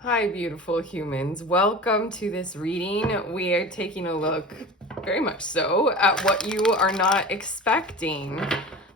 Hi, beautiful humans. Welcome to this reading. We are taking a look, very much so, at what you are not expecting.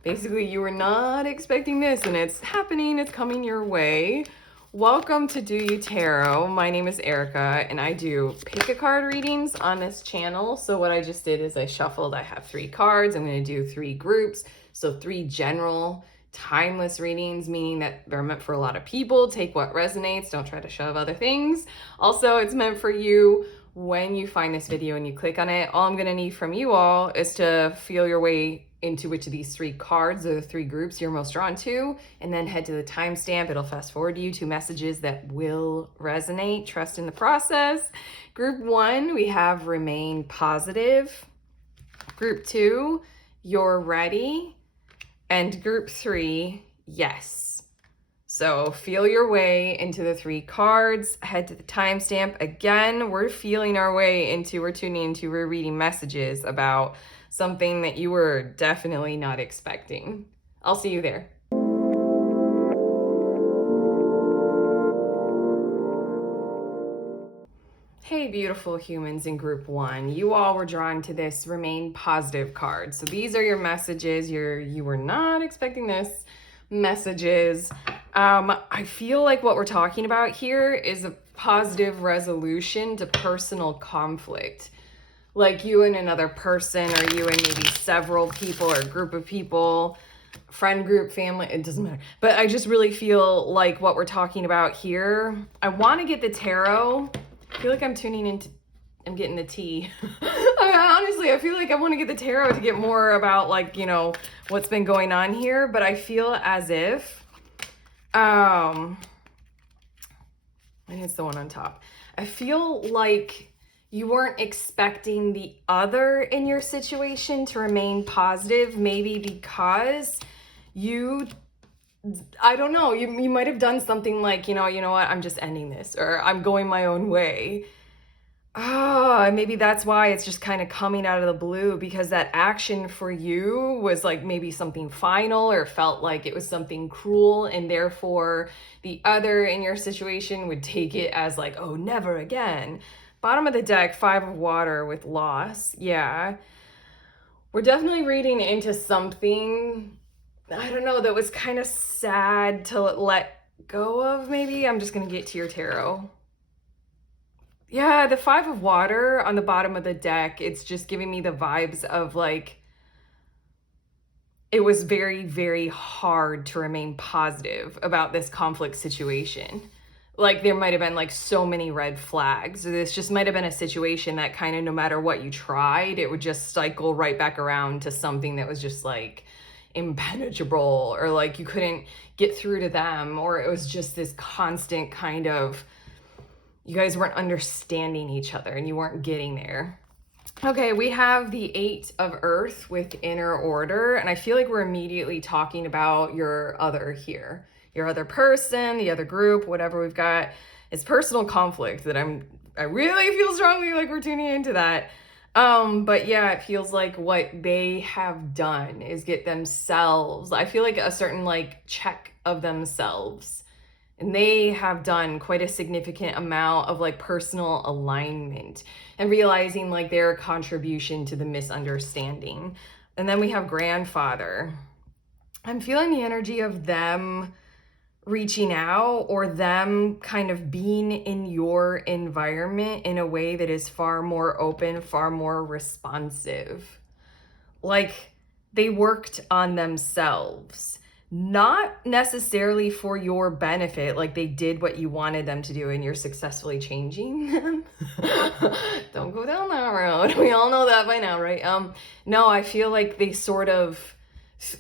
Basically, you were not expecting this, and it's happening, it's coming your way. Welcome to Do You Tarot. My name is Erica, and I do pick a card readings on this channel. So, what I just did is I shuffled, I have 3 cards. I'm going to do 3 groups, so 3 general timeless readings, meaning that they're meant for a lot of people. Take what resonates, don't try to shove other things. Also, it's meant for you when you find this video and you click on it. All I'm gonna need from you all is to feel your way into which of these 3 cards or the 3 groups you're most drawn to, and then head to the timestamp. It'll fast forward you to messages that will resonate. Trust in the process. Group 1, we have remain positive. Group 2, you're ready. And group 3, yes. So feel your way into the 3 cards, head to the timestamp. Again, we're feeling our way into, we're tuning into, we're reading messages about something that you were definitely not expecting. I'll see you there. Hey, beautiful humans in group 1. You all were drawn to this remain positive card. So these are your messages. You were not expecting this messages. I feel like what we're talking about here is a positive resolution to personal conflict. Like you and another person, or you and maybe several people or a group of people, friend group, family, it doesn't matter. But I just really feel like what we're talking about here, I want to get the tarot. I feel like I'm tuning into, I'm getting the tea. Honestly, I feel like I want to get the tarot to get more about, like, what's been going on here. But I feel as if, and it's the one on top. I feel like you weren't expecting the other in your situation to remain positive, maybe because I don't know, you might have done something like, you know what, I'm just ending this, or I'm going my own way. Maybe that's why it's just kind of coming out of the blue, because that action for you was like maybe something final, or felt like it was something cruel, and therefore the other in your situation would take it as like, oh, never again. Bottom of the deck, 5 of water with loss. Yeah. We're definitely reading into something, I don't know, that was kind of sad to let go of, maybe. I'm just going to get to your tarot. Yeah, the 5 of water on the bottom of the deck, it's just giving me the vibes of like, it was very, very hard to remain positive about this conflict situation. Like there might have been like so many red flags. This just might have been a situation that kind of, no matter what you tried, it would just cycle right back around to something that was just like impenetrable, or like you couldn't get through to them, or it was just this constant kind of, you guys weren't understanding each other and you weren't getting there. Okay, we have the 8 of Earth with inner order, and I feel like we're immediately talking about your other here. Your other person, the other group, whatever we've got. It's personal conflict that I really feel strongly like we're tuning into that. But yeah, it feels like what they have done is get themselves, I feel like a certain like check of themselves. And they have done quite a significant amount of like personal alignment and realizing like their contribution to the misunderstanding. And then we have grandfather. I'm feeling the energy of them reaching out, or them kind of being in your environment in a way that is far more open, far more responsive. Like they worked on themselves, not necessarily for your benefit, like they did what you wanted them to do and you're successfully changing them. Don't go down that road. We all know that by now, right? No, I feel like they sort of,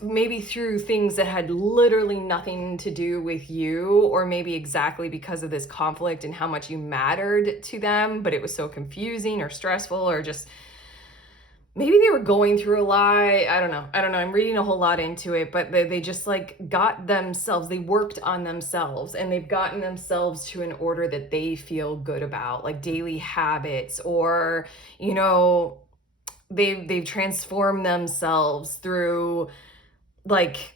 maybe through things that had literally nothing to do with you, or maybe exactly because of this conflict and how much you mattered to them, but it was so confusing or stressful, or just maybe they were going through a lot. I don't know. I'm reading a whole lot into it, but they just like got themselves, they worked on themselves, and they've gotten themselves to an order that they feel good about, like daily habits, or, they've transformed themselves through like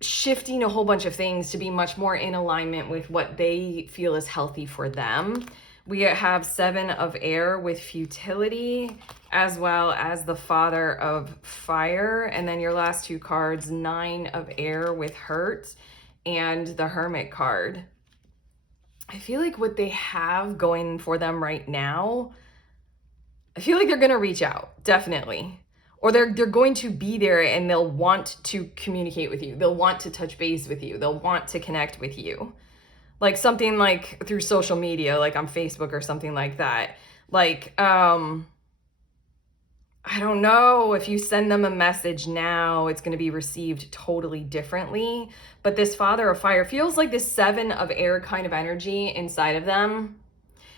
shifting a whole bunch of things to be much more in alignment with what they feel is healthy for them. We have 7 of air with futility, as well as the Father of fire. And then your last 2 cards, 9 of air with hurt, and the Hermit card. I feel like what they have going for them right now, I feel like they're going to reach out, definitely. Or they're going to be there and they'll want to communicate with you. They'll want to touch base with you. They'll want to connect with you. Like something like through social media, like on Facebook or something like that. Like, I don't know, if you send them a message now, it's going to be received totally differently. But this Father of fire feels like this 7 of air kind of energy inside of them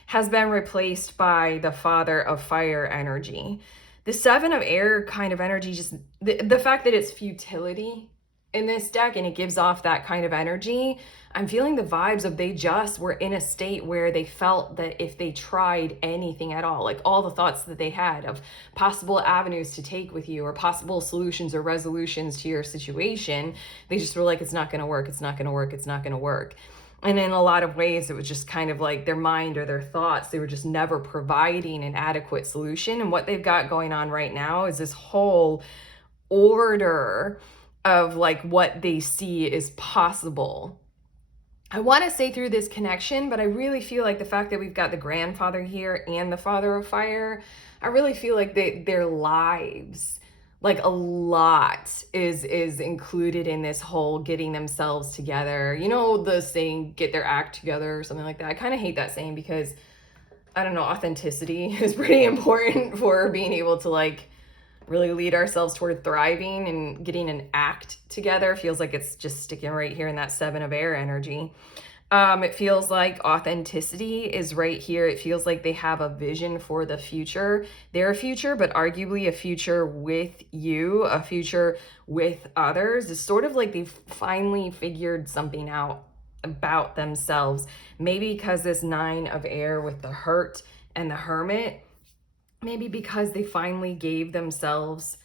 has been replaced by the Father of fire energy. The 7 of air kind of energy, just the fact that it's futility in this deck and it gives off that kind of energy, I'm feeling the vibes of they just were in a state where they felt that if they tried anything at all, like all the thoughts that they had of possible avenues to take with you or possible solutions or resolutions to your situation, they just were like, it's not going to work, it's not going to work, it's not going to work. And in a lot of ways, it was just kind of like their mind or their thoughts. They were just never providing an adequate solution. And what they've got going on right now is this whole order of like what they see is possible. I want to say through this connection, but I really feel like the fact that we've got the grandfather here and the Father of fire, I really feel like their lives, like a lot is included in this whole getting themselves together. You know, the saying, get their act together or something like that. I kind of hate that saying because, I don't know, authenticity is pretty important for being able to like really lead ourselves toward thriving, and getting an act together feels like it's just sticking right here in that 7 of air energy. It feels like authenticity is right here. It feels like they have a vision for the future, their future, but arguably a future with you, a future with others. It's sort of like they've finally figured something out about themselves. Maybe because this 9 of air with the hurt and the hermit, maybe because they finally gave themselves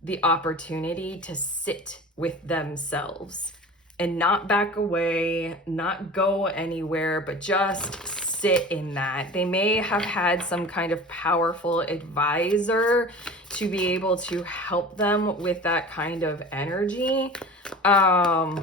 the opportunity to sit with themselves and not back away, not go anywhere, but just sit in that. They may have had some kind of powerful advisor to be able to help them with that kind of energy. I'm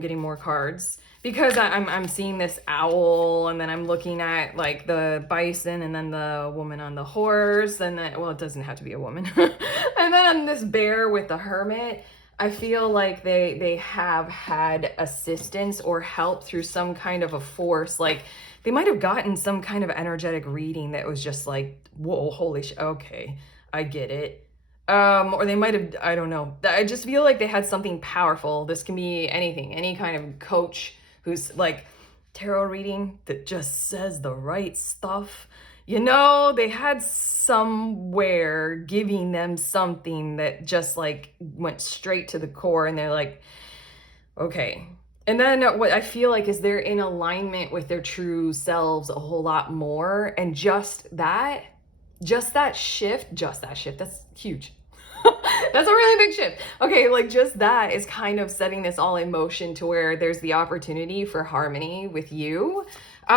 getting more cards because I'm seeing this owl, and then I'm looking at like the bison, and then the woman on the horse, and then, well, it doesn't have to be a woman. And then this bear with the hermit. I feel like they have had assistance or help through some kind of a force. Like they might have gotten some kind of energetic reading that was just like, whoa, holy shit, okay, I get it. Or they might have, I don't know. I just feel like they had something powerful. This can be anything, any kind of coach who's like tarot reading that just says the right stuff. You know, they had somewhere giving them something that just like went straight to the core, and they're like, okay. And then what I feel like is they're in alignment with their true selves a whole lot more. And just that shift, that's huge. That's a really big shift. Okay, like just that is kind of setting this all in motion to where there's the opportunity for harmony with you.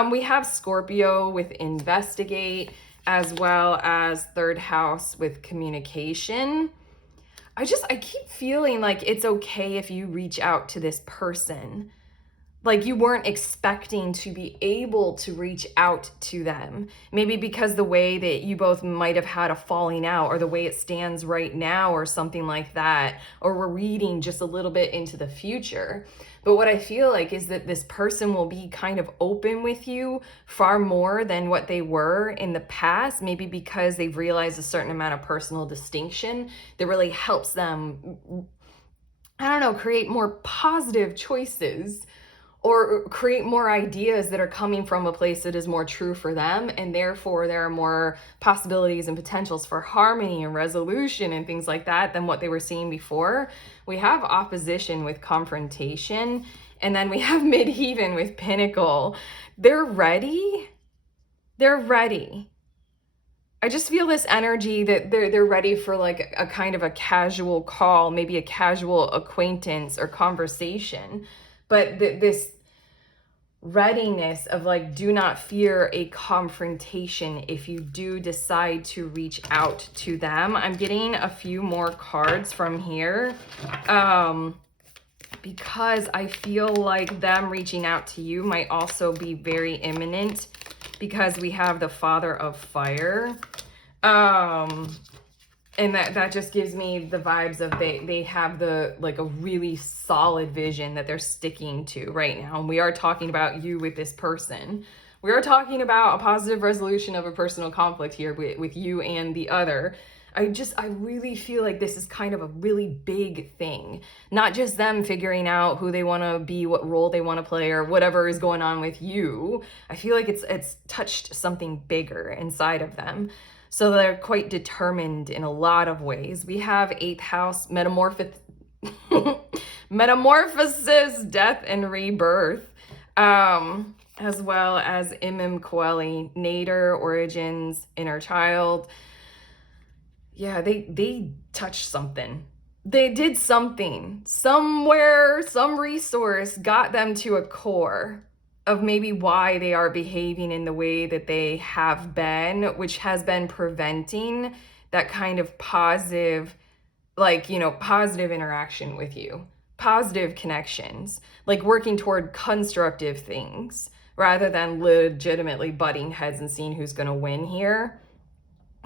We have Scorpio with investigate, as well as 3rd house with communication. I keep feeling like it's okay if you reach out to this person. Like you weren't expecting to be able to reach out to them. Maybe because the way that you both might have had a falling out, or the way it stands right now, or something like that, or we're reading just a little bit into the future. But what I feel like is that this person will be kind of open with you far more than what they were in the past, maybe because they've realized a certain amount of personal distinction that really helps them, I don't know, create more positive choices, or create more ideas that are coming from a place that is more true for them. And therefore there are more possibilities and potentials for harmony and resolution and things like that than what they were seeing before. We have opposition with confrontation, and then we have Midheaven with Pinnacle. They're ready. I just feel this energy that they're ready for like a kind of a casual call, maybe a casual acquaintance or conversation. But this readiness of like, do not fear a confrontation if you do decide to reach out to them. I'm getting a few more cards from here. Because I feel like them reaching out to you might also be very imminent, because we have the Father of Fire. And that just gives me the vibes of they have the like a really solid vision that they're sticking to right now. And we are talking about you with this person. We are talking about a positive resolution of a personal conflict here with you and the other. I really feel like this is kind of a really big thing. Not just them figuring out who they want to be, what role they want to play, or whatever is going on with you. I feel like it's touched something bigger inside of them. So they're quite determined in a lot of ways. We have 8th house, metamorphosis, death, and rebirth. As well as Imim Kweli, Nader, origins, inner child. Yeah, they touched something. They did something. Somewhere, some resource got them to a core of maybe why they are behaving in the way that they have been, which has been preventing that kind of positive, like, positive interaction with you, positive connections, like working toward constructive things rather than legitimately butting heads and seeing who's going to win here.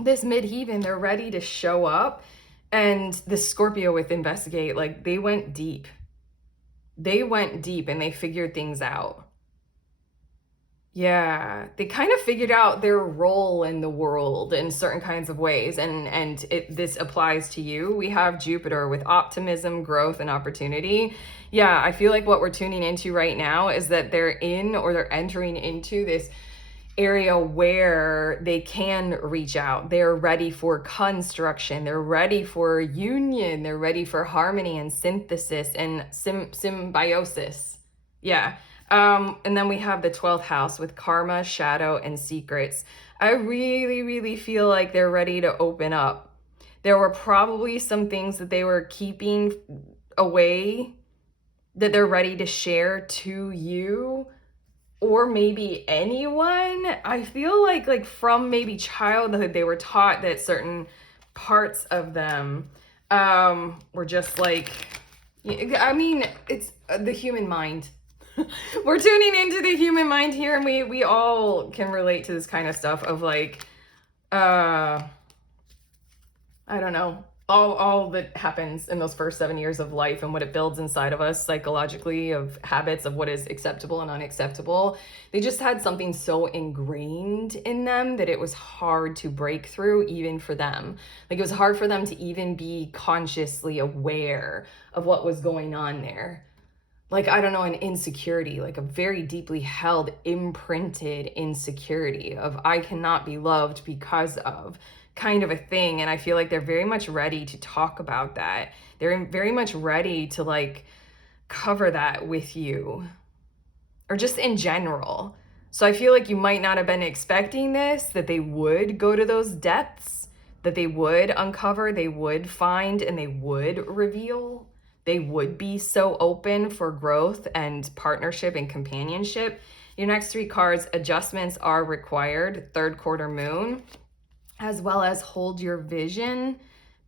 This Midheaven, they're ready to show up. And the Scorpio with investigate, like they went deep. They went deep and they figured things out. Yeah, they kind of figured out their role in the world in certain kinds of ways. And this applies to you. We have Jupiter with optimism, growth, and opportunity. Yeah, I feel like what we're tuning into right now is that they're entering into this area where they can reach out. They're ready for construction. They're ready for union. They're ready for harmony and synthesis and symbiosis. Yeah. And then we have the 12th house with karma, shadow, and secrets. I really, really feel like they're ready to open up. There were probably some things that they were keeping away that they're ready to share to you, or maybe anyone. I feel like from maybe childhood, they were taught that certain parts of them were just like, I mean, it's the human mind. We're tuning into the human mind here, and we all can relate to this kind of stuff of like, I don't know, all that happens in those first 7 years of life and what it builds inside of us psychologically, of habits of what is acceptable and unacceptable. They just had something so ingrained in them that it was hard to break through, even for them. Like it was hard for them to even be consciously aware of what was going on there. Like, I don't know, an insecurity, like a very deeply held, imprinted insecurity of I cannot be loved because of kind of a thing. And I feel like they're very much ready to talk about that. They're very much ready to like cover that with you, or just in general. So I feel like you might not have been expecting this, that they would go to those depths, that they would uncover, they would find, and they would reveal. They would be so open for growth and partnership and companionship. Your next 3 cards, adjustments are required, 3rd quarter moon, as well as hold your vision.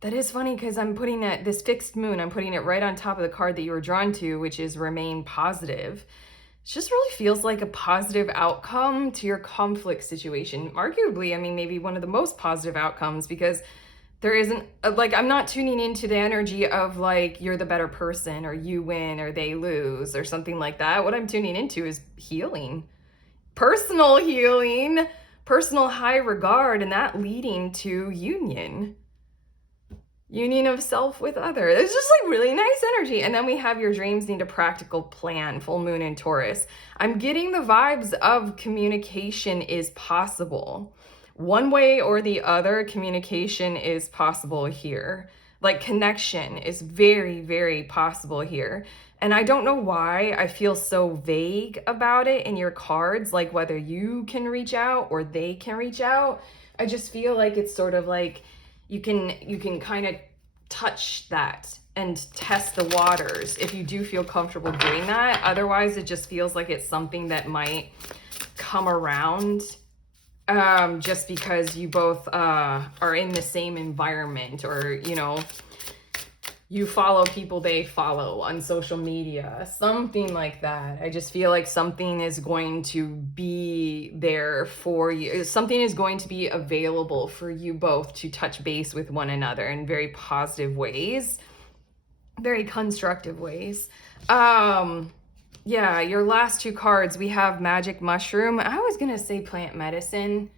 That is funny because I'm putting this fixed moon, I'm putting it right on top of the card that you were drawn to, which is remain positive. It just really feels like a positive outcome to your conflict situation. Arguably, I mean, maybe one of the most positive outcomes, because there isn't, like, I'm not tuning into the energy of like, you're the better person, or you win, or they lose, or something like that. What I'm tuning into is healing, personal high regard, and that leading to union of self with other. It's just like really nice energy. And then we have your dreams need a practical plan, full moon in Taurus. I'm getting the vibes of communication is possible. One way or the other, communication is possible here. Like connection is very, very possible here. And I don't know why I feel so vague about it in your cards, like whether you can reach out or they can reach out. I just feel like it's sort of like you can kind of touch that and test the waters if you do feel comfortable doing that. Otherwise, it just feels like it's something that might come around just because you both are in the same environment, or you follow people they follow on social media, something like that. I just feel like something is going to be there for you. Something is going to be available for you both to touch base with one another in very positive ways, very constructive ways. Yeah, your last two cards, we have Magic Mushroom. I was going to say Plant Medicine.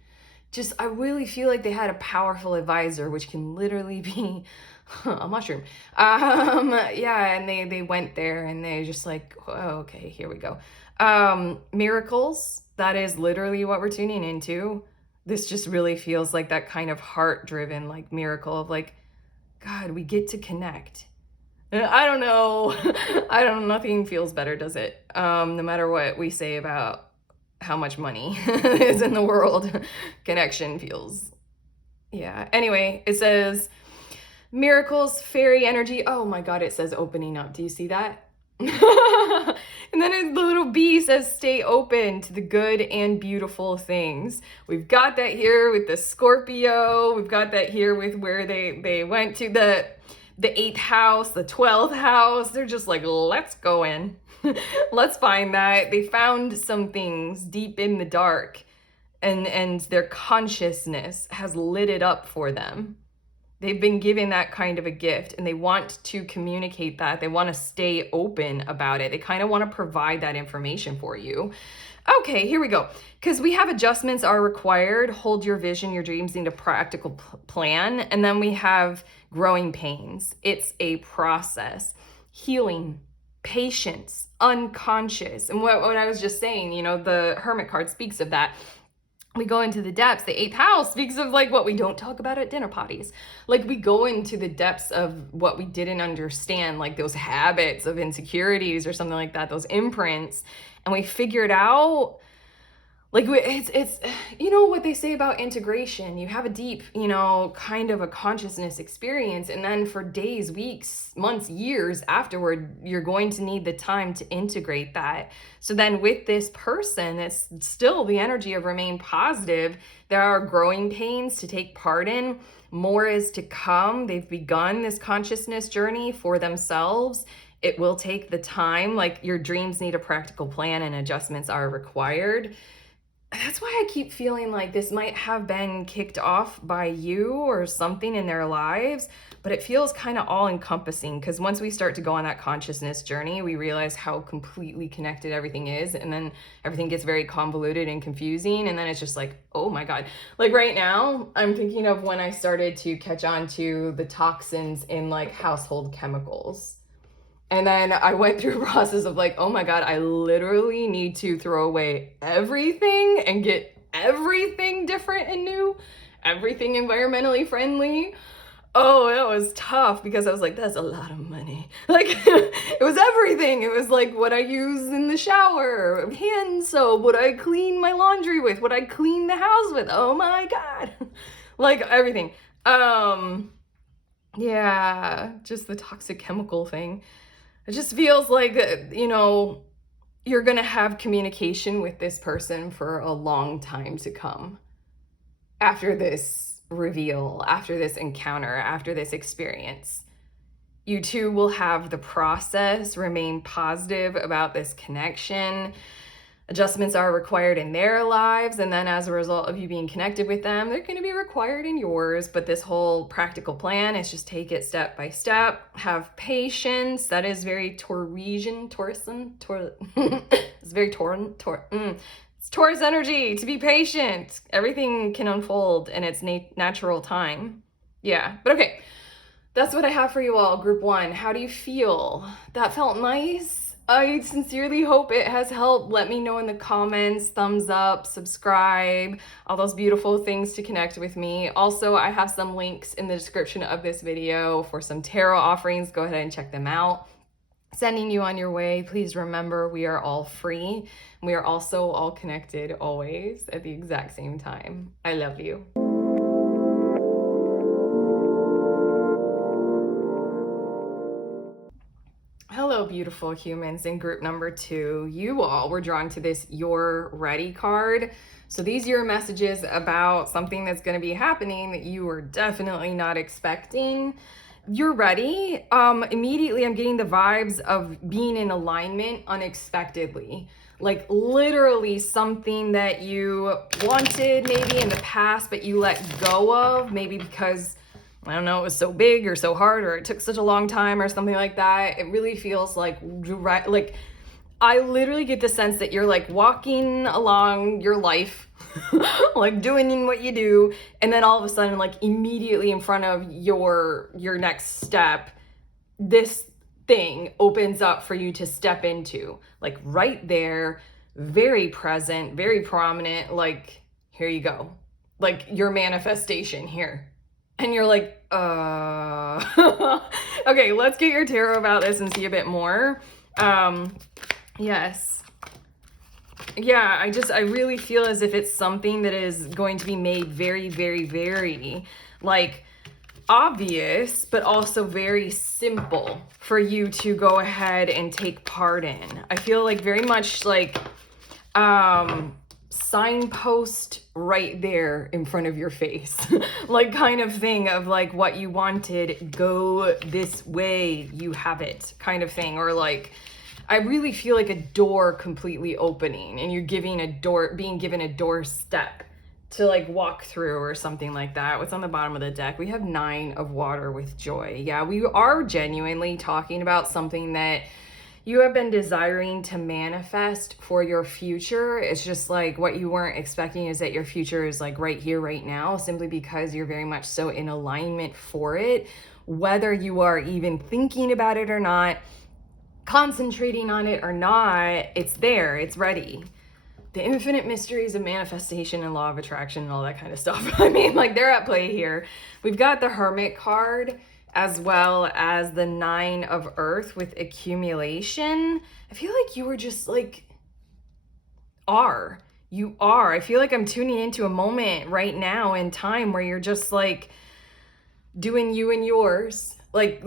Just, I really feel like they had a powerful advisor, which can literally be a mushroom. Yeah, and they went there and they just like, oh, okay, here we go. Miracles, that is literally what we're tuning into. This just really feels like that kind of heart-driven like miracle of like, God, we get to connect. I don't know. I don't know. Nothing feels better, does it? No matter what we say about how much money is in the world, connection feels, yeah. Anyway, it says miracles, fairy energy. Oh my God, it says opening up. Do you see that? And then the little bee says stay open to the good and beautiful things. We've got that here with the Scorpio. We've got that here with where they went to the 8th house, the 12th house. They're just like, let's go in. Let's find that. They found some things deep in the dark, and their consciousness has lit it up for them. They've been given that kind of a gift, and they want to communicate that. They want to stay open about it. They kind of want to provide that information for you. Okay, here we go. Because we have adjustments are required. Hold your vision, your dreams need a practical plan. And then we have growing pains. It's a process. Healing, patience, unconscious. And what I was just saying, the Hermit card speaks of that. We go into the depths. The 8th house speaks of like what we don't talk about at dinner parties. Like we go into the depths of what we didn't understand, like those habits of insecurities or something like that, those imprints, and we figure it out. Like it's what they say about integration. You have a deep, kind of a consciousness experience, and then for days, weeks, months, years afterward, you're going to need the time to integrate that. So then with this person, it's still the energy of remain positive. There are growing pains to take part in. More is to come. They've begun this consciousness journey for themselves. It will take the time. Like your dreams need a practical plan, and adjustments are required. That's why I keep feeling like this might have been kicked off by you or something in their lives, but it feels kind of all encompassing, because once we start to go on that consciousness journey, we realize how completely connected everything is, and then everything gets very convoluted and confusing, and then it's just like, oh my God. Like right now, I'm thinking of when I started to catch on to the toxins in like household chemicals. And then I went through a process of like, oh my God, I literally need to throw away everything and get everything different and new, everything environmentally friendly. Oh, it was tough because I was like, that's a lot of money. Like it was everything. It was like what I use in the shower, hand soap, what I clean my laundry with, what I clean the house with. Oh my God. Like everything. Yeah, just the toxic chemical thing. It just feels like, you're going to have communication with this person for a long time to come after this reveal, after this encounter, after this experience. You two will have the process, remain positive about this connection. Adjustments are required in their lives, and then as a result of you being connected with them, they're going to be required in yours. But this whole practical plan is just take it step by step. Have patience. That is very Taurosian. It's very It's Taurus energy, to be patient. Everything can unfold in its natural time. Yeah, but okay. That's what I have for you all, group 1. How do you feel? That felt nice. I sincerely hope it has helped. Let me know in the comments, thumbs up, subscribe, all those beautiful things to connect with me. Also, I have some links in the description of this video for some tarot offerings. Go ahead and check them out. Sending you on your way. Please remember, we are all free. We are also all connected always at the exact same time. I love you. Hello, beautiful humans in group number 2. You all were drawn to this You're Ready card. So these are your messages about something that's going to be happening that you were definitely not expecting. You're ready. Immediately I'm getting the vibes of being in alignment unexpectedly. Like literally something that you wanted maybe in the past, but you let go of, maybe because I don't know, it was so big or so hard or it took such a long time or something like that. It really feels like direct, like I literally get the sense that you're like walking along your life, like doing what you do, and then all of a sudden, like immediately in front of your next step, this thing opens up for you to step into, like right there, very present, very prominent, like here you go, like your manifestation here. And you're like, okay, let's get your tarot about this and see a bit more. Yes. Yeah, I really feel as if it's something that is going to be made very, very, very, like, obvious, but also very simple for you to go ahead and take part in. I feel like very much like, signpost right there in front of your face, like kind of thing of like what you wanted, go this way, you have it kind of thing. Or like, I really feel like a door completely opening and you're being given a doorstep to like walk through or something like that. What's on the bottom of the deck? We have 9 of water with joy. Yeah, we are genuinely talking about something that you have been desiring to manifest for your future. It's just like what you weren't expecting is that your future is like right here, right now, simply because you're very much so in alignment for it. Whether you are even thinking about it or not, concentrating on it or not, it's there, it's ready. The infinite mysteries of manifestation and law of attraction and all that kind of stuff. I mean, like they're at play here. We've got the Hermit card, as well as the 9 of Earth with accumulation. I feel like you were just like, you are. I feel like I'm tuning into a moment right now in time where you're just like doing you and yours, like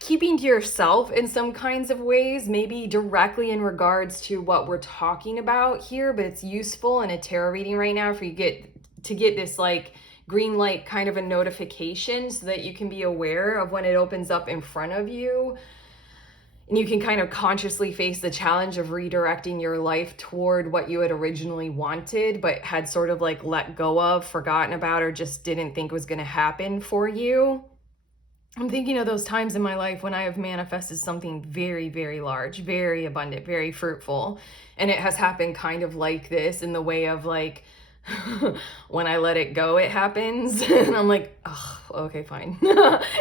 keeping to yourself in some kinds of ways, maybe directly in regards to what we're talking about here, but it's useful in a tarot reading right now for you to get this like green light kind of a notification so that you can be aware of when it opens up in front of you. And you can kind of consciously face the challenge of redirecting your life toward what you had originally wanted, but had sort of like let go of, forgotten about, or just didn't think was going to happen for you. I'm thinking of those times in my life when I have manifested something very, very large, very abundant, very fruitful. And it has happened kind of like this in the way of like, when I let it go, it happens. And I'm like, oh, okay, fine.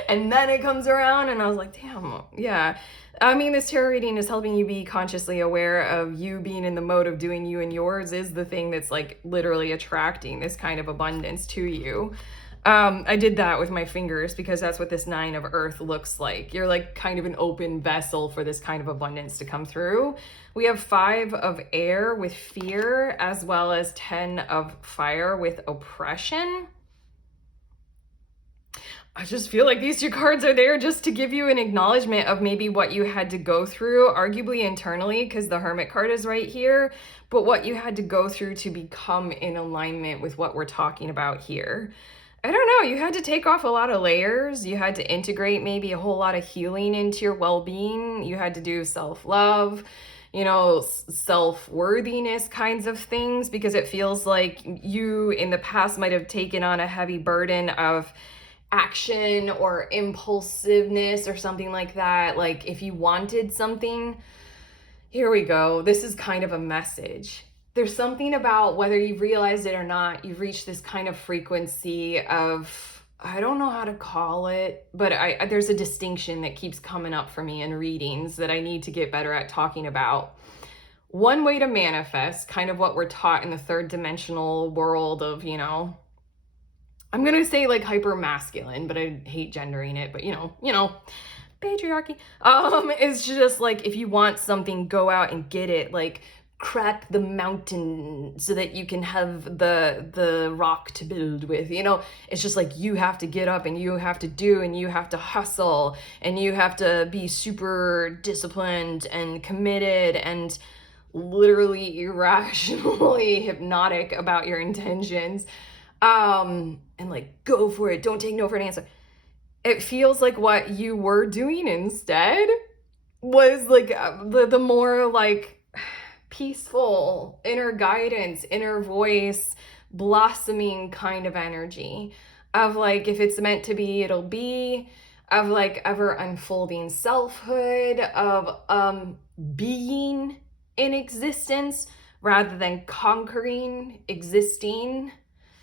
And then it comes around and I was like, damn, yeah. I mean, this tarot reading is helping you be consciously aware of you being in the mode of doing you and yours is the thing that's like literally attracting this kind of abundance to you. I did that with my fingers because that's what this 9 of Earth looks like. You're like kind of an open vessel for this kind of abundance to come through. We have 5 of air with fear, as well as 10 of fire with oppression. I just feel like these 2 cards are there just to give you an acknowledgement of maybe what you had to go through, arguably internally, because the Hermit card is right here, but what you had to go through to become in alignment with what we're talking about here. I don't know, you had to take off a lot of layers. You had to integrate maybe a whole lot of healing into your well-being. You had to do self-love, self-worthiness kinds of things, because it feels like you in the past might have taken on a heavy burden of action or impulsiveness or something like that. Like if you wanted something, here we go. This is kind of a message. There's something about whether you've realized it or not, you've reached this kind of frequency of, I don't know how to call it, but there's a distinction that keeps coming up for me in readings that I need to get better at talking about. One way to manifest, kind of what we're taught in the 3rd dimensional world of, I'm going to say like hyper masculine, but I hate gendering it, but patriarchy. It's just like, if you want something, go out and get it. Like, crack the mountain so that you can have the rock to build with. It's just like you have to get up and you have to do and you have to hustle and you have to be super disciplined and committed and literally irrationally hypnotic about your intentions, and like go for it, don't take no for an answer. It feels like what you were doing instead was like the more like peaceful inner guidance, inner voice, blossoming kind of energy of like, if it's meant to be, it'll be, of like ever unfolding selfhood, of being in existence rather than conquering existing.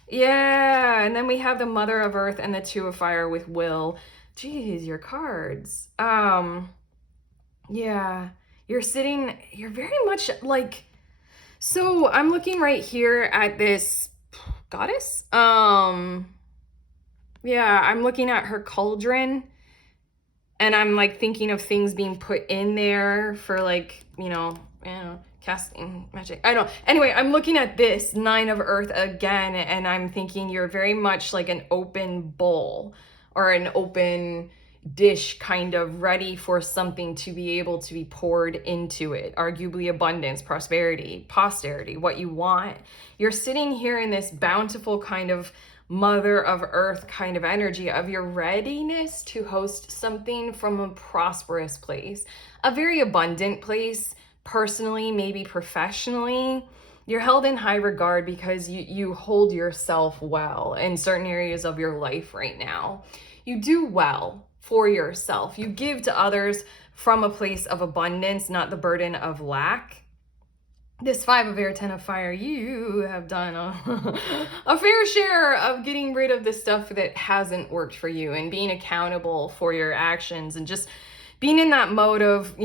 Yeah, and then we have the Mother of Earth and the Two of Fire with Will. Geez, your cards. Yeah, you're very much like, so I'm looking right here at this goddess. Yeah, I'm looking at her cauldron and I'm like thinking of things being put in there for like, casting magic. I don't know. Anyway, I'm looking at this Nine of Earth again and I'm thinking you're very much like an open bowl or an open dish, kind of ready for something to be able to be poured into it. Arguably abundance, prosperity, posterity, what you want. You're sitting here in this bountiful kind of Mother of Earth kind of energy of your readiness to host something from a prosperous place, a very abundant place, personally, maybe professionally. You're held in high regard because you hold yourself well in certain areas of your life right now. You do well for yourself. You give to others from a place of abundance, not the burden of lack. This Five of Air, Ten of Fire, you have done a fair share of getting rid of the stuff that hasn't worked for you and being accountable for your actions and just being in that mode of,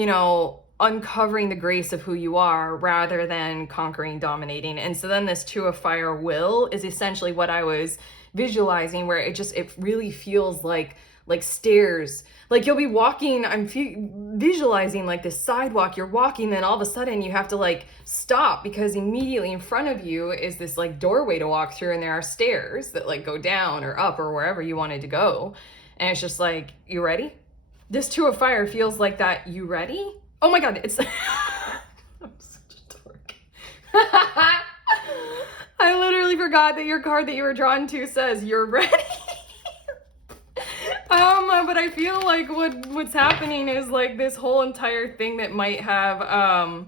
uncovering the grace of who you are rather than conquering, dominating. And so then this Two of Fire, Will, is essentially what I was visualizing, where it really feels like stairs. Like you'll be walking, I'm visualizing like this sidewalk, you're walking, then all of a sudden you have to like stop because immediately in front of you is this like doorway to walk through and there are stairs that like go down or up or wherever you wanted to go. And it's just like, you ready? This Two of Fire feels like that, you ready? Oh my God, it's, I'm such a dork. I literally forgot that your card that you were drawn to says you're ready. But I feel like what's happening is like this whole entire thing that might have, I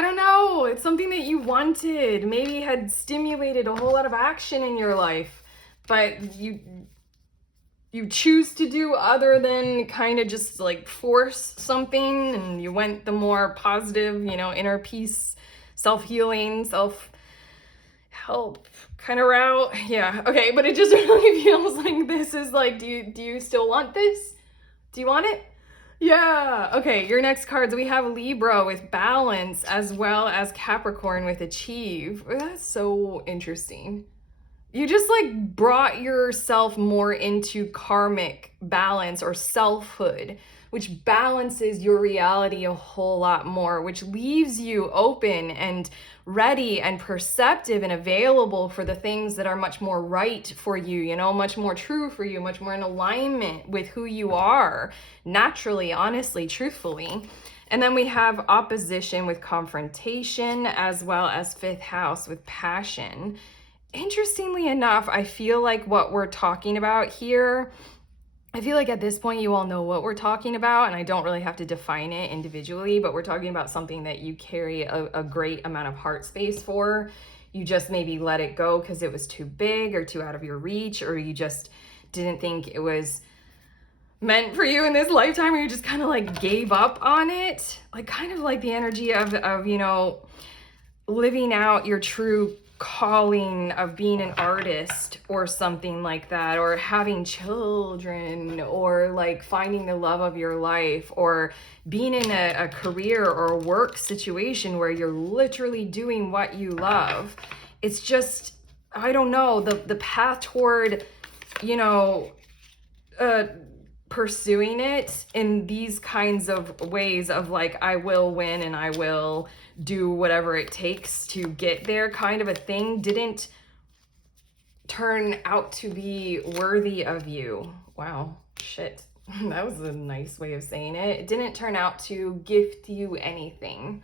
don't know, it's something that you wanted, maybe had stimulated a whole lot of action in your life, but you choose to do other than kind of just like force something, and you went the more positive, inner peace, self-healing, self-help kind of route. Yeah, okay, but it just really feels like this is like, do you still want this? Do you want it? Yeah, okay, your next cards, we have Libra with Balance as well as Capricorn with Achieve. That's so interesting. You just like brought yourself more into karmic balance or selfhood, which balances your reality a whole lot more, which leaves you open and ready and perceptive and available for the things that are much more right for you, much more true for you, much more in alignment with who you are, naturally, honestly, truthfully. And then we have opposition with confrontation, as well as fifth house with passion. Interestingly enough, I feel like what we're talking about here, I feel like at this point you all know what we're talking about, and I don't really have to define it individually, but we're talking about something that you carry a great amount of heart space for. You just maybe let it go because it was too big or too out of your reach, or you just didn't think it was meant for you in this lifetime, or you just kind of like gave up on it. Like kind of like the energy of living out your true calling of being an artist or something like that, or having children, or like finding the love of your life, or being in a career or a work situation where you're literally doing what you love. It's just, I don't know, the path toward, pursuing it in these kinds of ways of like, I will win and I will do whatever it takes to get there kind of a thing didn't turn out to be worthy of you. Wow, shit. That was a nice way of saying it. It didn't turn out to gift you anything.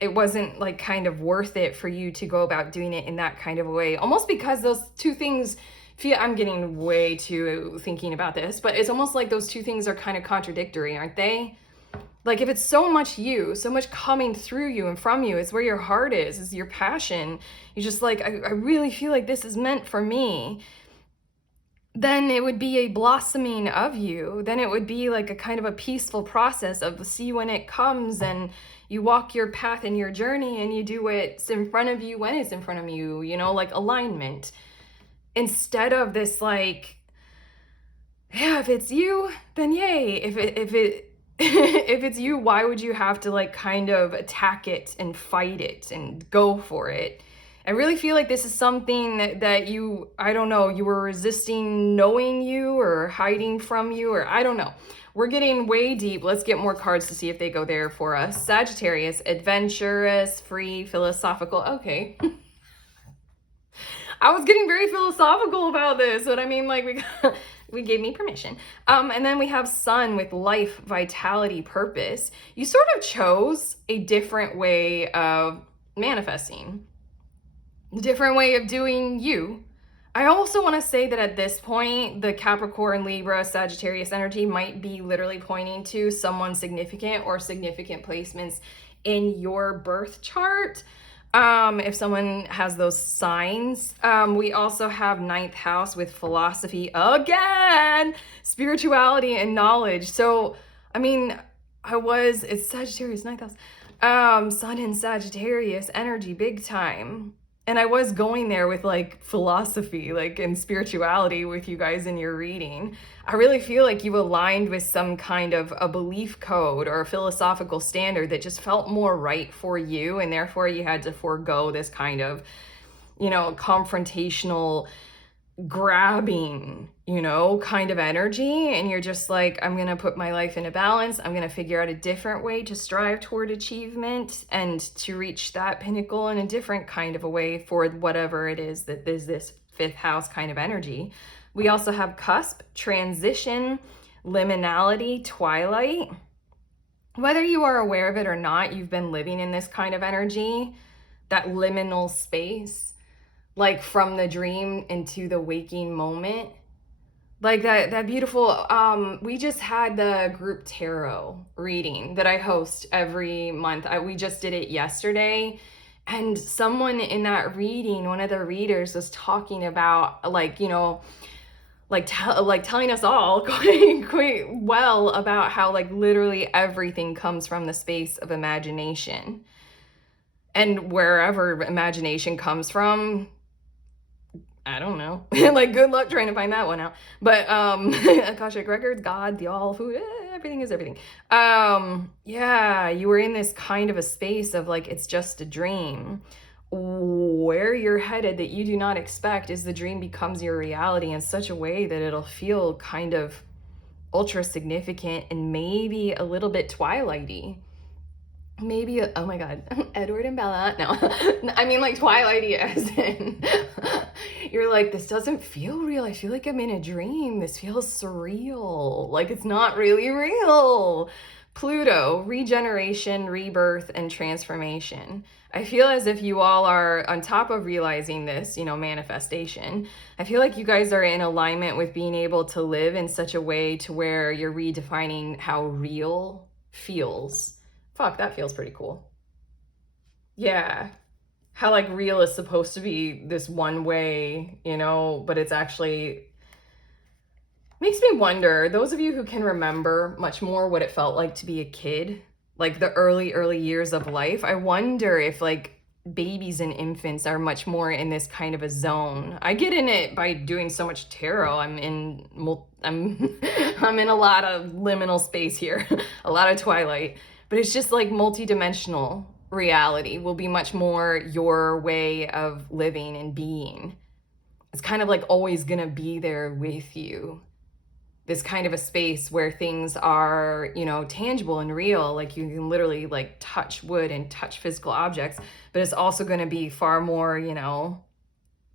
It wasn't like kind of worth it for you to go about doing it in that kind of a way. Almost because those two things feel, I'm getting way too thinking about this, but it's almost like those two things are kind of contradictory, aren't they? Like if it's so much you, so much coming through you and from you, it's where your heart is your passion. You're just like, I really feel like this is meant for me. Then it would be a blossoming of you. Then it would be like a kind of a peaceful process of see when it comes, and you walk your path and your journey and you do what's in front of you when it's in front of you, you know, like alignment. Instead of this like, yeah, if it's you, then yay. If it's you, why would you have to like kind of attack it and fight it and go for it? I really feel like this is something that you, I don't know, you were resisting knowing you or hiding from you, or I don't know. We're getting way deep. Let's get more cards to see if they go there for us. Sagittarius, adventurous, free, philosophical. Okay. I was getting very philosophical about this, but I mean, like, we gave me permission. And then we have Sun with life, vitality, purpose. You sort of chose a different way of manifesting, a different way of doing you. I also want to say that at this point, the Capricorn, Libra, Sagittarius energy might be literally pointing to someone significant or significant placements in your birth chart. If someone has those signs. We also have 9th house with philosophy again, spirituality and knowledge. So, I mean, it's Sagittarius, 9th house, Sun in Sagittarius energy, big time. And I was going there with like philosophy, like and spirituality with you guys in your reading. I really feel like you aligned with some kind of a belief code or a philosophical standard that just felt more right for you. And therefore you had to forego this kind of, you know, confrontational grabbing, you know, kind of energy. And you're just like, I'm going to put my life in a balance. I'm going to figure out a different way to strive toward achievement and to reach that pinnacle in a different kind of a way for whatever it is that is this 5th house kind of energy. We also have cusp, transition, liminality, twilight. Whether you are aware of it or not, you've been living in this kind of energy, that liminal space, like from the dream into the waking moment. Like that beautiful, we just had the group tarot reading that I host every month. We just did it yesterday. And someone in that reading, one of the readers was talking about like, you know, like telling us all quite well about how like literally everything comes from the space of imagination. And wherever imagination comes from, I don't know. Like, good luck trying to find that one out. But Akashic Records, God, the all food, everything is everything. Yeah, you were in this kind of a space of like, it's just a dream. Where you're headed that you do not expect is the dream becomes your reality in such a way that it'll feel kind of ultra significant and maybe a little bit twilighty. Maybe, oh my God, Edward and Bella. No, I mean like twilighty as in, you're like, this doesn't feel real. I feel like I'm in a dream. This feels surreal. Like it's not really real. Pluto, regeneration, rebirth, and transformation. I feel as if you all are on top of realizing this, you know, manifestation. I feel like you guys are in alignment with being able to live in such a way to where you're redefining how real feels. Fuck, that feels pretty cool. Yeah. How like real is supposed to be this one way, you know, but it's actually makes me wonder, those of you who can remember much more what it felt like to be a kid, like the early years of life, I wonder if like babies and infants are much more in this kind of a zone. I get in it by doing so much tarot. I'm in a lot of liminal space here, a lot of twilight. But it's just like multidimensional reality will be much more your way of living and being. It's kind of like always gonna be there with you. this kind of a space where things are, you know, tangible and real. Like you can literally like touch wood and touch physical objects, but it's also going to be far more, you know,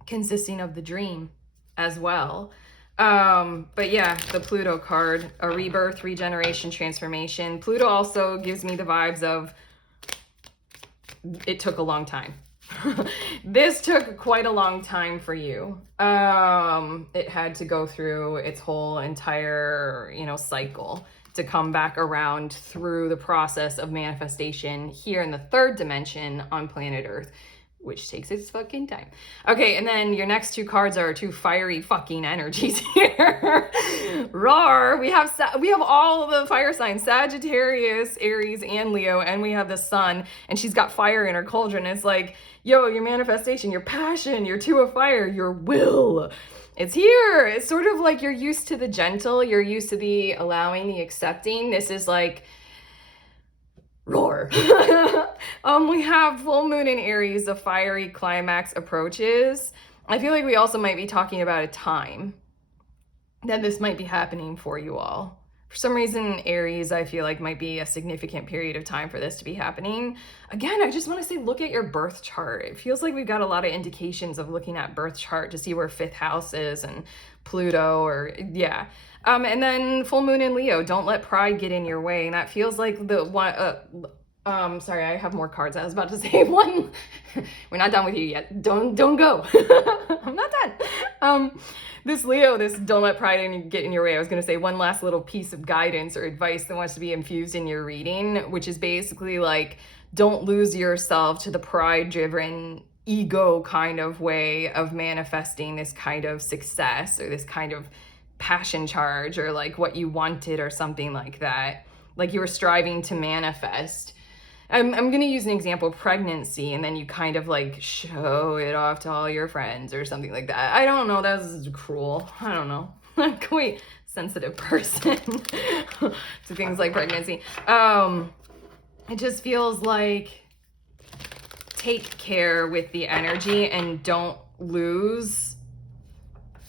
consisting of the dream as well. But yeah, the Pluto card, a rebirth, regeneration, transformation. Pluto also gives me the vibes of it took a long time. This took quite a long time for you. It had to go through its whole entire, you know, cycle to come back around through the process of manifestation here in the third dimension on planet Earth, which takes its fucking time. Okay, and then your next two cards are two fiery fucking energies here. Roar! We have all the fire signs: Sagittarius, Aries, and Leo, and we have the sun, and she's got fire in her cauldron. It's like, yo, your manifestation, your passion, your two of fire, your will. It's here. It's sort of like you're used to the gentle, you're used to the allowing, the accepting. This is like roar. We have full moon in Aries, the fiery climax approaches. I feel like we also might be talking about a time that this might be happening for you all. For some reason, Aries, I feel like might be a significant period of time for this to be happening. Again, I just want to say, look at your birth chart. It feels like we've got a lot of indications of looking at birth chart to see where fifth house is and Pluto, or yeah. And then full moon in Leo, don't let pride get in your way. And that feels like the one, sorry, I have more cards. I was about to say one. We're not done with you yet. Don't go. I'm not done. This Leo, this don't let pride get in your way. I was going to say one last little piece of guidance or advice that wants to be infused in your reading, which is basically like, don't lose yourself to the pride-driven ego kind of way of manifesting this kind of success or this kind of passion charge or like what you wanted or something like that. Like you were striving to manifest. I'm going to use an example, pregnancy, and then you kind of like show it off to all your friends or something like that. I don't know. That was cruel. I don't know. I'm quite sensitive person to things like pregnancy. It just feels like take care with the energy and don't lose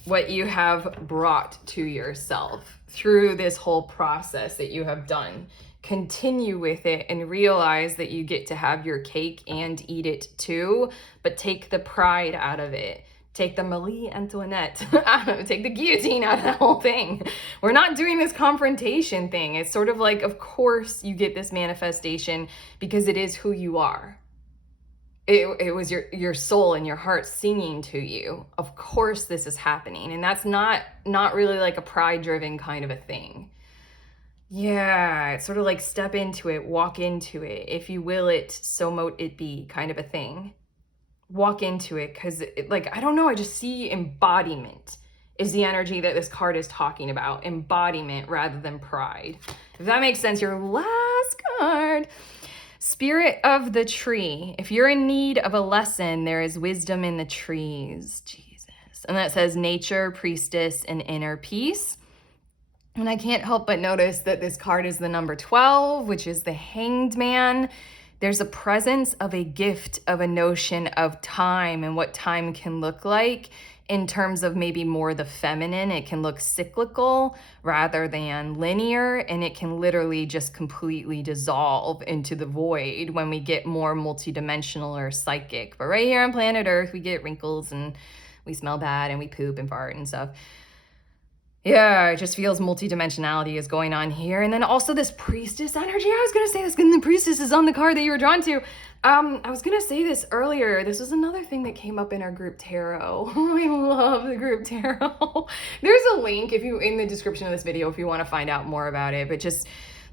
what you have brought to yourself through this whole process that you have done. Continue with it and realize that you get to have your cake and eat it too, but take the pride out of it. Take the Marie Antoinette out of it. Take the guillotine out of the whole thing. We're not doing this confrontation thing. It's sort of like, of course you get this manifestation because it is who you are. It was your soul and your heart singing to you. Of course this is happening. And that's not really like a pride-driven kind of a thing. Yeah, it's sort of like step into it, walk into it. If you will it, so mote it be kind of a thing. Walk into it because, like, I don't know, I just see embodiment is the energy that this card is talking about. Embodiment rather than pride. If that makes sense, your last card. Spirit of the tree. If you're in need of a lesson, there is wisdom in the trees. Jesus. And that says nature, priestess, and inner peace. And I can't help but notice that this card is the number 12, which is the Hanged Man. There's a presence of a gift of a notion of time and what time can look like in terms of maybe more the feminine. It can look cyclical rather than linear, and it can literally just completely dissolve into the void when we get more multidimensional or psychic. But right here on planet Earth, we get wrinkles and we smell bad and we poop and fart and stuff. Yeah, it just feels multidimensionality is going on here. And then also this priestess energy. I was going to say this, and the priestess is on the card that you were drawn to. I was going to say this earlier. This was another thing that came up in our group tarot. I love the group tarot. There's a link in the description of this video if you want to find out more about it. But just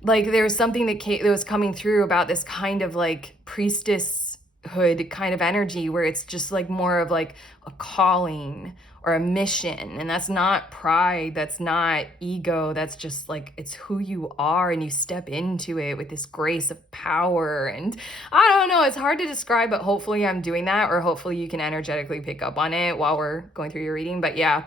like there's something that was coming through about this kind of like priestesshood kind of energy where it's just like more of like a calling or a mission. And that's not pride, that's not ego, that's just like, it's who you are, and you step into it with this grace of power. And I don't know, it's hard to describe, but hopefully I'm doing that, or hopefully you can energetically pick up on it while we're going through your reading. But yeah,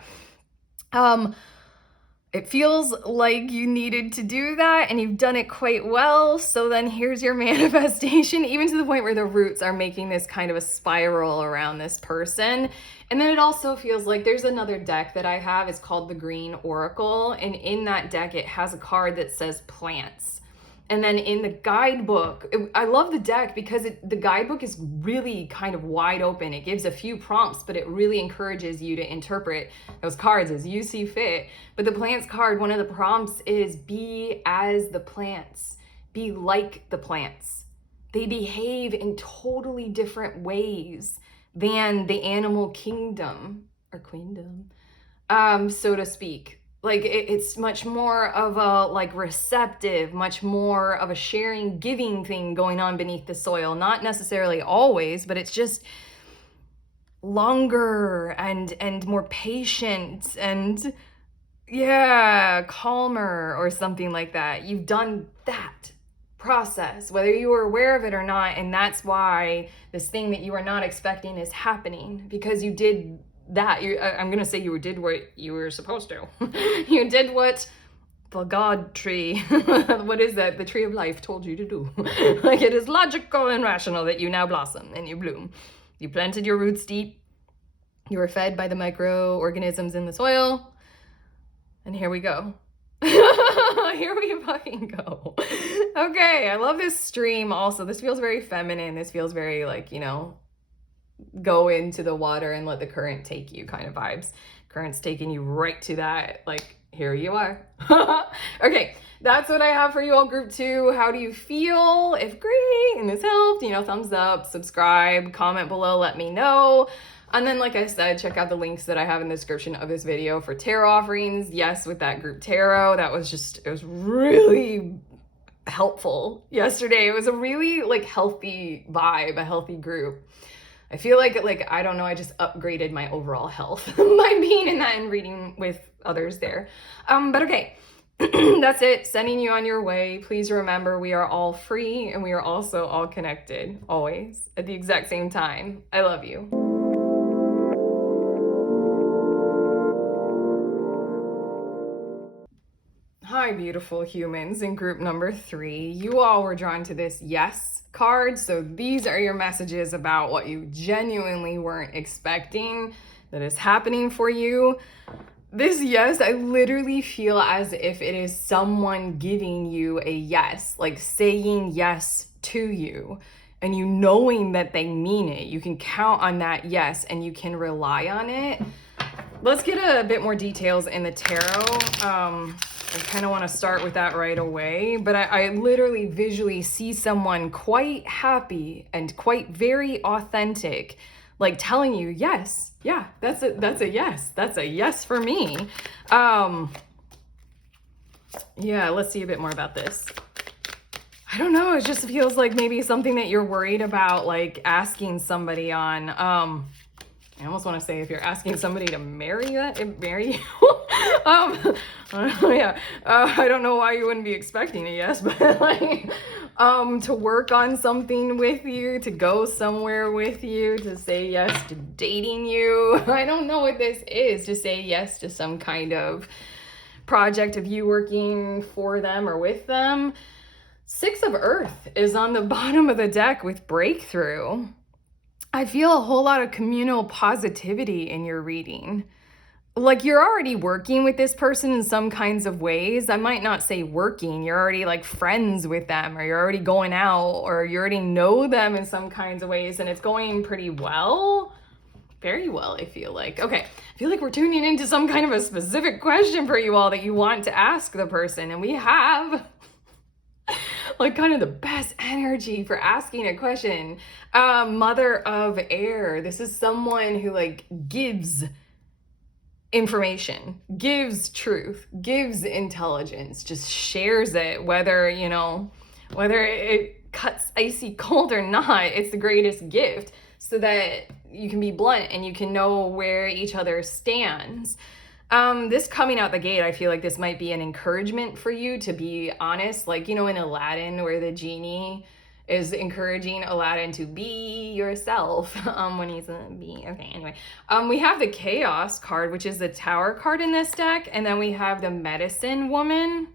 It feels like you needed to do that and you've done it quite well. So then here's your manifestation, even to the point where the roots are making this kind of a spiral around this person. And then it also feels like there's another deck that I have. It's called the Green Oracle. And in that deck, it has a card that says plants. And then in the guidebook, I love the deck because the guidebook is really kind of wide open. It gives a few prompts, but it really encourages you to interpret those cards as you see fit. But the plants card, one of the prompts is be as the plants, be like the plants. They behave in totally different ways than the animal kingdom or queendom, so to speak. Like it's much more of a like receptive, much more of a sharing, giving thing going on beneath the soil. Not necessarily always, but it's just longer and more patient and yeah, calmer or something like that. You've done that process, whether you were aware of it or not, and that's why this thing that you are not expecting is happening, because you did that. I'm gonna say you did what you were supposed to. You did what the God tree, what is that? The tree of life told you to do. Like it is logical and rational that you now blossom and you bloom. You planted your roots deep. You were fed by the microorganisms in the soil. And here we go. Here we fucking go. Okay, I love this stream also. This feels very feminine. This feels very like, you know, go into the water and let the current take you kind of vibes. Current's taking you right to that, like, here you are. Okay, that's what I have for you all, group 2. How do you feel? If great and this helped, you know, thumbs up, subscribe, comment below, let me know. And then, like I said, check out the links that I have in the description of this video for tarot offerings. Yes, with that group tarot, that was just, it was really helpful yesterday. It was a really like healthy vibe, a healthy group. I feel like, I don't know, I just upgraded my overall health by being in that and reading with others there. But okay, that's it. Sending you on your way. Please remember, we are all free and we are also all connected, always, at the exact same time. I love you. Hi, beautiful humans in group number 3. You all were drawn to this yes card, so these are your messages about what you genuinely weren't expecting that is happening for you. This yes, I literally feel as if it is someone giving you a yes, like saying yes to you, and you knowing that they mean it. You can count on that yes and you can rely on it. Let's get a bit more details in the tarot. I kind of want to start with that right away, but I literally visually see someone quite happy and quite very authentic, like telling you, yes, yeah, that's a yes. That's a yes for me. Yeah, let's see a bit more about this. I don't know, it just feels like maybe something that you're worried about, like asking somebody on. I almost want to say if you're asking somebody to marry you. Yeah. I don't know why you wouldn't be expecting a yes, but like, to work on something with you, to go somewhere with you, to say yes to dating you. I don't know what this is, to say yes to some kind of project of you working for them or with them. 6 of Earth is on the bottom of the deck with breakthrough. I feel a whole lot of communal positivity in your reading. Like you're already working with this person in some kinds of ways. I might not say working, you're already like friends with them, or you're already going out, or you already know them in some kinds of ways, and it's going pretty well. Very well, I feel like. Okay, I feel like we're tuning into some kind of a specific question for you all that you want to ask the person, and we have like kind of the best energy for asking a question. Mother of Air. This is someone who like gives information, gives truth, gives intelligence, just shares it, whether, you know, whether it cuts icy cold or not. It's the greatest gift, so that you can be blunt and you can know where each other stands. This coming out the gate, I feel like this might be an encouragement for you to be honest, like, you know, in Aladdin where the genie is encouraging Aladdin to be yourself when he's be okay. Anyway, we have the Chaos card, which is the Tower card in this deck, and then we have the Medicine Woman.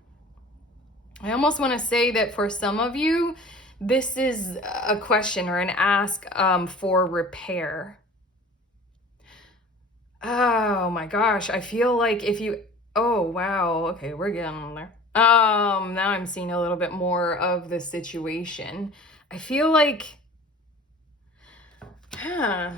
I almost want to say that for some of you, this is a question or an ask for repair. Oh my gosh, I feel like if you, oh wow, okay, we're getting there. Now I'm seeing a little bit more of the situation. I feel like, yeah,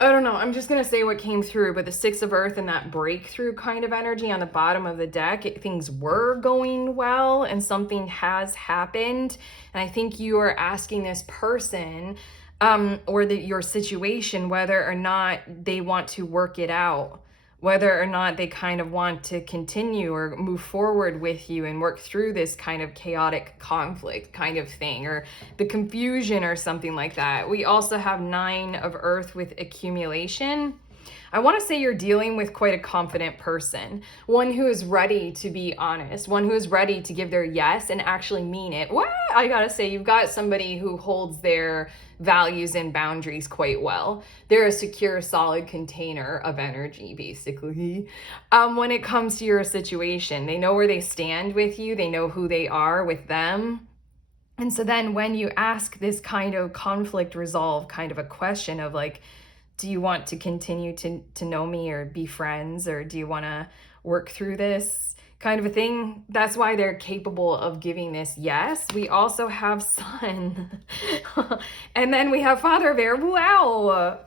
I don't know. I'm just going to say what came through, but the Six of Earth and that breakthrough kind of energy on the bottom of the deck, things were going well and something has happened. And I think you are asking this person or your situation whether or not they want to work it out, whether or not they kind of want to continue or move forward with you and work through this kind of chaotic conflict kind of thing, or the confusion or something like that. We also have Nine of Earth with accumulation. I want to say you're dealing with quite a confident person, one who is ready to be honest, one who is ready to give their yes and actually mean it. What? I gotta say, you've got somebody who holds their values and boundaries quite well. They're a secure, solid container of energy, basically. When it comes to your situation, they know where they stand with you, they know who they are with them. And so then when you ask this kind of conflict resolve kind of a question of like, do you want to continue to know me or be friends, or do you want to work through this kind of a thing? That's why they're capable of giving this yes. We also have Sun. And then we have Father Bear. Wow.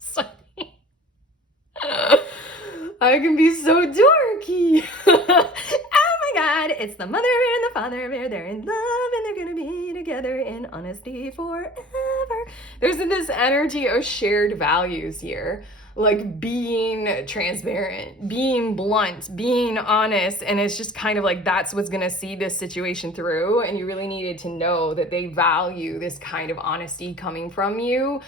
Sorry. I can be so dorky. Oh my God, it's the Mother Bear and the Father Bear. They're in love and they're gonna be together in honesty forever. There's this energy of shared values here, like being transparent, being blunt, being honest, and it's just kind of like that's what's gonna see this situation through, and you really needed to know that they value this kind of honesty coming from you.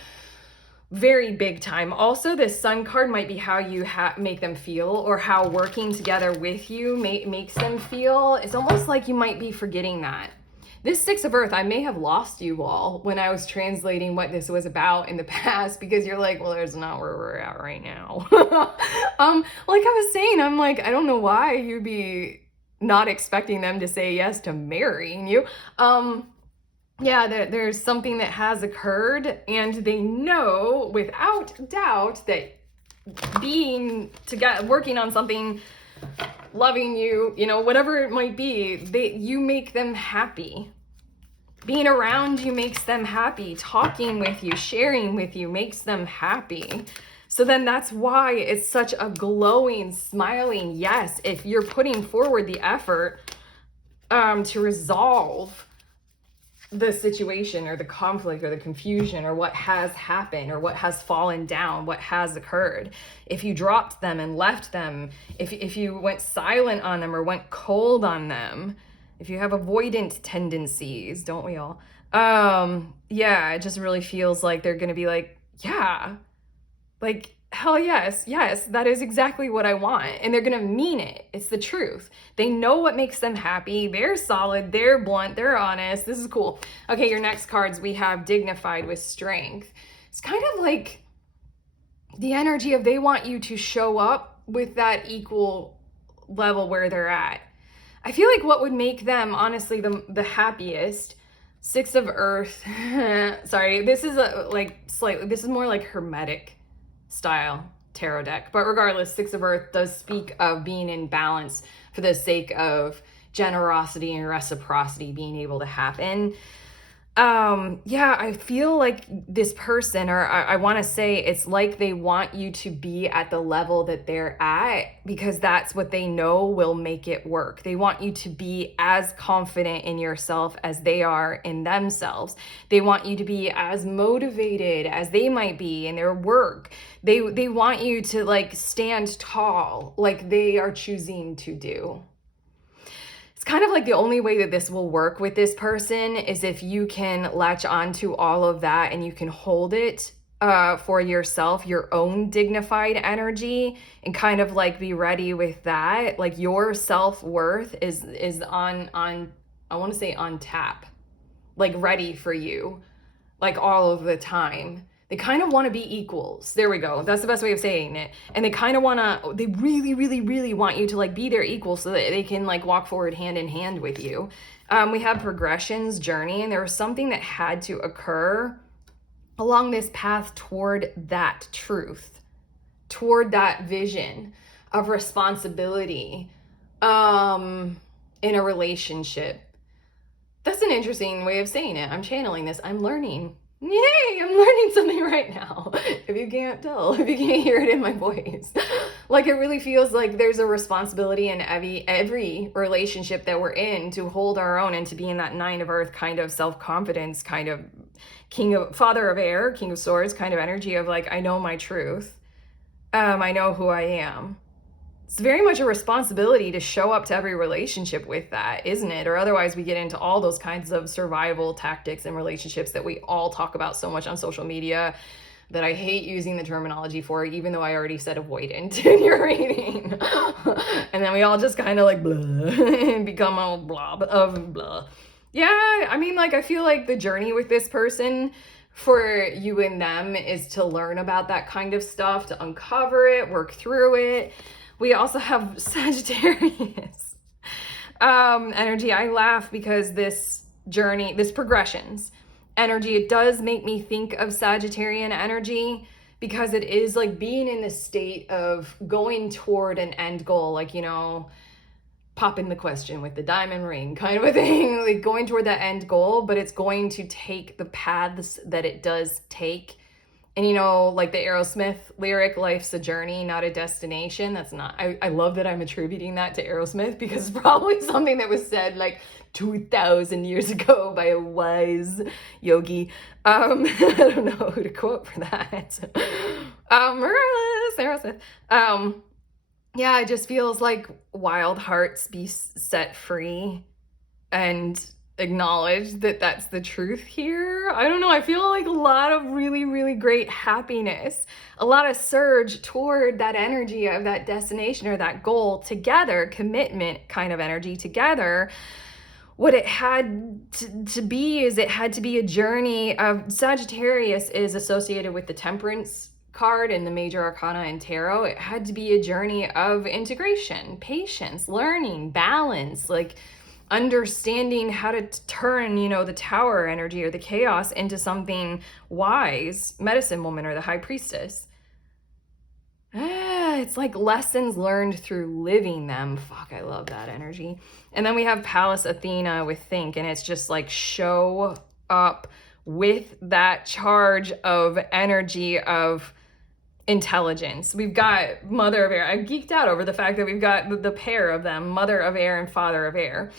Very big time. Also, this Sun card might be how you make them feel, or how working together with you makes them feel. It's almost like you might be forgetting that. This Six of Earth, I may have lost you all when I was translating what this was about in the past, because you're like, well, there's not where we're at right now. Like I was saying, I'm like, I don't know why you'd be not expecting them to say yes to marrying you. Yeah, there's something that has occurred, and they know without doubt that being together, working on something, loving you, whatever it might be, you make them happy. Being around you makes them happy. Talking with you, sharing with you makes them happy. So then that's why it's such a glowing, smiling yes if you're putting forward the effort to resolve the situation or the conflict or the confusion or what has happened or what has fallen down, what has occurred. If you dropped them and left them, if you went silent on them or went cold on them, if you have avoidant tendencies, don't we all? Yeah, it just really feels like they're gonna be like, yeah, like, hell yes, that is exactly what I want. And they're gonna mean it. It's the truth. They know what makes them happy. They're solid, they're blunt, they're honest. This is cool. Okay, your next cards, we have Dignified with Strength. It's kind of like the energy of they want you to show up with that equal level where they're at. I feel like what would make them, honestly, the happiest, Six of Earth, sorry, this is this is more like Hermetic style tarot deck, but regardless, Six of Earth does speak of being in balance for the sake of generosity and reciprocity being able to happen. Yeah, I feel like this person, or I want to say it's like they want you to be at the level that they're at because that's what they know will make it work. They want you to be as confident in yourself as they are in themselves. They want you to be as motivated as they might be in their work. They want you to like stand tall like they are choosing to do. Kind of like the only way that this will work with this person is if you can latch on to all of that and you can hold it for yourself, your own dignified energy, and kind of like be ready with that. Like your self-worth is on I want to say on tap, like ready for you, like all of the time. They kind of want to be equals. There we go. That's the best way of saying it. And they kind of want to, they really, really, really want you to like be their equal so that they can like walk forward hand in hand with you. We have progressions, journey, and there was something that had to occur along this path toward that truth, toward that vision of responsibility in a relationship. That's an interesting way of saying it. I'm channeling this. I'm learning. Yay, I'm learning something right now. If you can't tell, if you can't hear it in my voice. Like, it really feels like there's a responsibility in every relationship that we're in to hold our own and to be in that 9 of earth kind of self-confidence, kind of father of air, king of swords kind of energy of like, I know my truth. I know who I am. It's very much a responsibility to show up to every relationship with that, isn't it? Or otherwise we get into all those kinds of survival tactics and relationships that we all talk about so much on social media that I hate using the terminology for, even though I already said avoidant in your reading. And then we all just kind of like blah and become a blob of blah. Yeah, I mean, like, I feel like the journey with this person for you and them is to learn about that kind of stuff, to uncover it, work through it. We also have Sagittarius energy. I laugh because this journey, this progressions energy, it does make me think of Sagittarian energy because it is like being in the state of going toward an end goal, like, you know, popping the question with the diamond ring kind of a thing, like going toward that end goal, but it's going to take the paths that it does take. And, you know, like the Aerosmith lyric, life's a journey, not a destination. That's not, I love that I'm attributing that to Aerosmith because it's probably something that was said like 2,000 years ago by a wise yogi. I don't know who to quote for that. Aerosmith. Yeah, it just feels like wild hearts be set free and acknowledge that that's the truth here. I don't know. I feel like a lot of really, really great happiness, a lot of surge toward that energy of that destination or that goal together, commitment kind of energy together. What it had to be is it had to be a journey of Sagittarius is associated with the Temperance card in the major arcana in tarot. It had to be a journey of integration, patience, learning, balance, like understanding how to turn, you know, the tower energy or the chaos into something wise, medicine woman or the high priestess. It's like lessons learned through living them. Fuck, I love that energy. And then we have Pallas Athena with Think, and it's just like show up with that charge of energy of intelligence. We've got Mother of Air. I geeked out over the fact that we've got the pair of them, Mother of Air and Father of Air.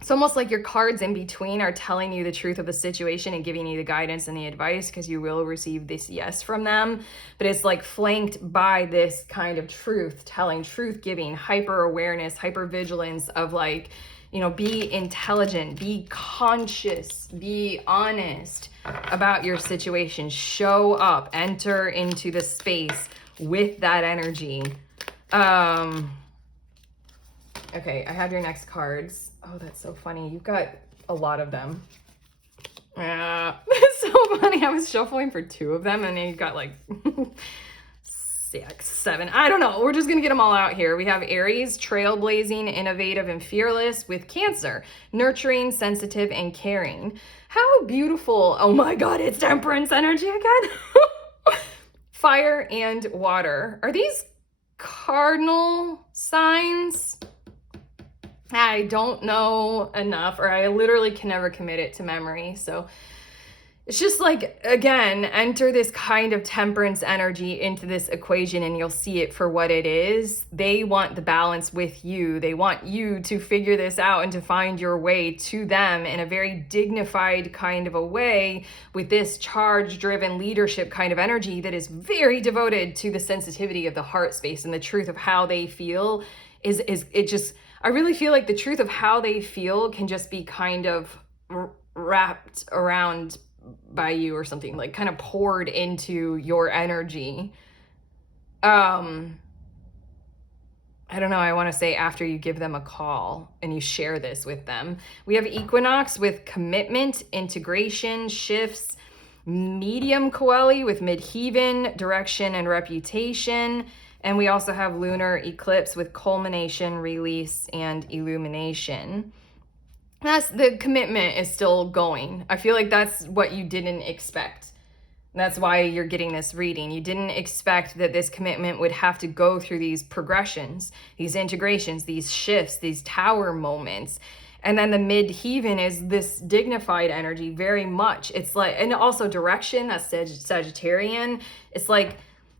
It's almost like your cards in between are telling you the truth of the situation and giving you the guidance and the advice because you will receive this yes from them. But it's like flanked by this kind of truth telling, truth giving, hyper awareness, hyper vigilance of like, you know, be intelligent, be conscious, be honest about your situation, show up, enter into the space with that energy. Okay, I have your next cards. Oh, that's so funny. You've got a lot of them. It's so funny. I was shuffling for 2 of them and then you've got like 6, 7. I don't know. We're just going to get them all out here. We have Aries, trailblazing, innovative, and fearless with Cancer, nurturing, sensitive, and caring. How beautiful. Oh my God, it's Temperance energy again. Fire and water. Are these cardinal signs? I don't know enough, or I literally can never commit it to memory. So it's just like, again, enter this kind of temperance energy into this equation and you'll see it for what it is. They want the balance with you. They want you to figure this out and to find your way to them in a very dignified kind of a way with this charge-driven leadership kind of energy that is very devoted to the sensitivity of the heart space and the truth of how they feel is it just, I really feel like the truth of how they feel can just be kind of wrapped around by you or something, like kind of poured into your energy. I don't know, I want to say after you give them a call and you share this with them. We have equinox with commitment, integration, shifts, medium coeli with midheaven, direction and reputation. And we also have lunar eclipse with culmination, release, and illumination. That's the commitment is still going. I feel like that's what you didn't expect. That's why you're getting this reading. You didn't expect that this commitment would have to go through these progressions, these integrations, these shifts, these tower moments. And then the midheaven is this dignified energy very much. It's like, and also direction, that's Sagittarian. It's like,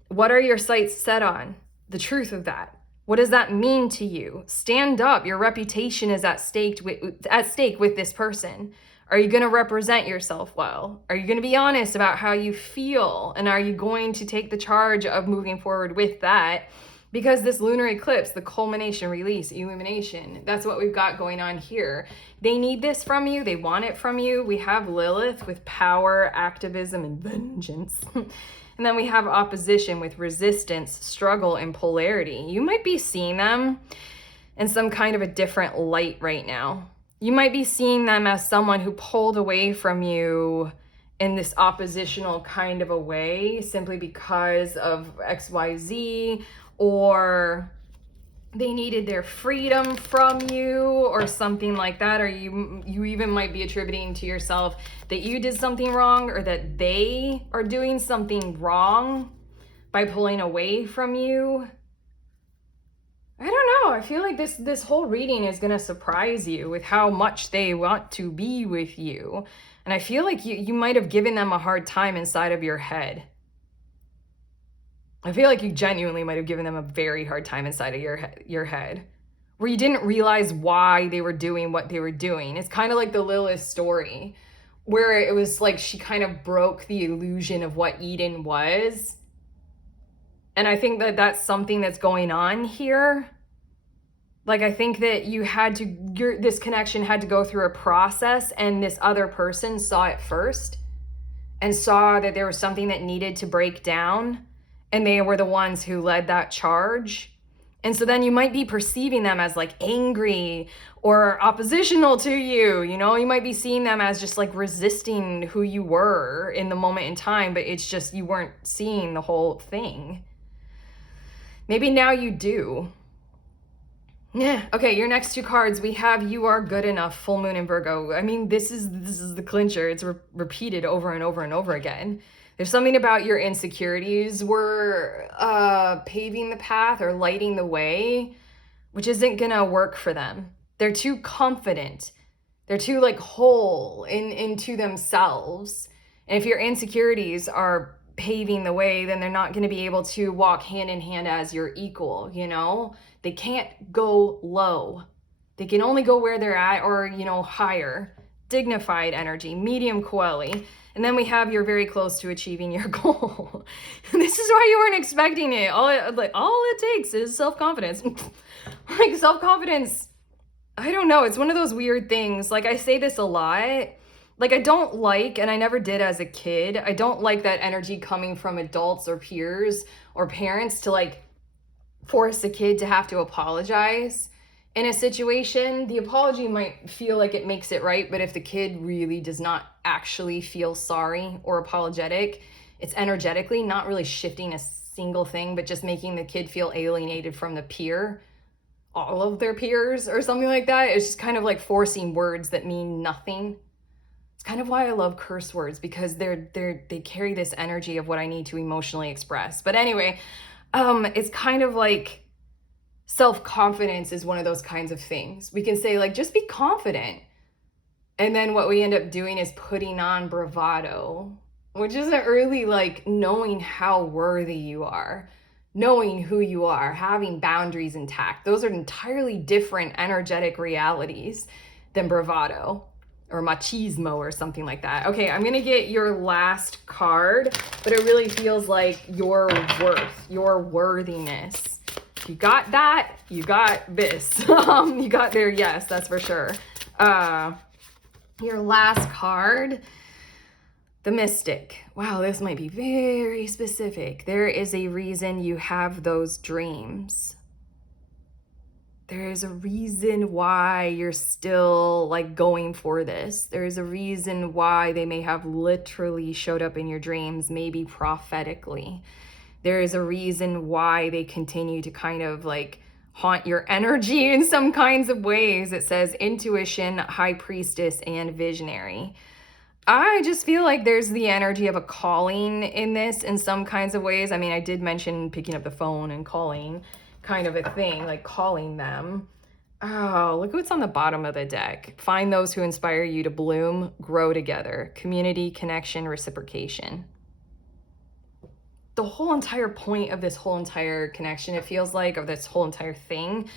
what are your sights set on? The truth of that. What does that mean to you? Stand up. Your reputation is at stake with this person. Are you going to represent yourself well? Are you going to be honest about how you feel? And are you going to take the charge of moving forward with that? Because this lunar eclipse, the culmination, release, illumination, that's what we've got going on here. They need this from you. They want it from you. We have Lilith with power, activism, and vengeance. And then we have opposition with resistance, struggle, and polarity. You might be seeing them in some kind of a different light right now. You might be seeing them as someone who pulled away from you in this oppositional kind of a way simply because of XYZ, or they needed their freedom from you or something like that. Or you even might be attributing to yourself that you did something wrong, or that they are doing something wrong by pulling away from you. I don't know. I feel like this whole reading is going to surprise you with how much they want to be with you. And I feel like you might have given them a hard time inside of your head. I feel like you genuinely might have given them a very hard time inside of your head, where you didn't realize why they were doing what they were doing. It's kind of like the Lilith story, where it was like she kind of broke the illusion of what Eden was. And I think that that's something that's going on here. Like, I think that this connection had to go through a process, and this other person saw it first and saw that there was something that needed to break down, and they were the ones who led that charge. And so then you might be perceiving them as like angry or oppositional to you, you know? You might be seeing them as just like resisting who you were in the moment in time, but it's just you weren't seeing the whole thing. Maybe now you do. Yeah. Okay, your next two cards, we have You Are Good Enough, full moon in Virgo. I mean, this is the clincher. It's repeated over and over and over again. There's something about your insecurities were paving the path or lighting the way, which isn't gonna work for them. They're too confident. They're too like whole into themselves. And if your insecurities are paving the way, then they're not going to be able to walk hand in hand as your equal, you know? They can't go low. They can only go where they're at, or, you know, higher. Dignified energy, medium coeli. And then we have you're very close to achieving your goal. This is why you weren't expecting it. All it takes is self-confidence. Like, self-confidence, I don't know. It's one of those weird things. Like, I say this a lot. Like, I don't like, and I never did as a kid, I don't like that energy coming from adults or peers or parents to like force a kid to have to apologize in a situation. The apology might feel like it makes it right, but if the kid really does not actually feel sorry or apologetic, it's energetically not really shifting a single thing, but just making the kid feel alienated from the peer, all of their peers or something like that. It's just kind of like forcing words that mean nothing. Kind of why I love curse words, because they carry this energy of what I need to emotionally express. But anyway, it's kind of like self-confidence is one of those kinds of things. We can say like, just be confident. And then what we end up doing is putting on bravado, which isn't really like knowing how worthy you are, knowing who you are, having boundaries intact. Those are entirely different energetic realities than bravado or machismo or something like that. Okay, I'm gonna get your last card, but it really feels like your worth, your worthiness. You got that, you got this. You got there, yes, that's for sure. Your last card, the Mystic. Wow, this might be very specific. There is a reason you have those dreams. There's a reason why you're still like going for this. There's a reason why they may have literally showed up in your dreams, maybe prophetically. There is a reason why they continue to kind of like haunt your energy in some kinds of ways. It says intuition, high priestess, and visionary. I just feel like there's the energy of a calling in this in some kinds of ways. I mean, I did mention picking up the phone and calling, kind of a thing, like calling them. Oh, look what's on the bottom of the deck. Find those who inspire you to bloom, grow together. Community, connection, reciprocation. The whole entire point of this whole entire connection, it feels like, of this whole entire thing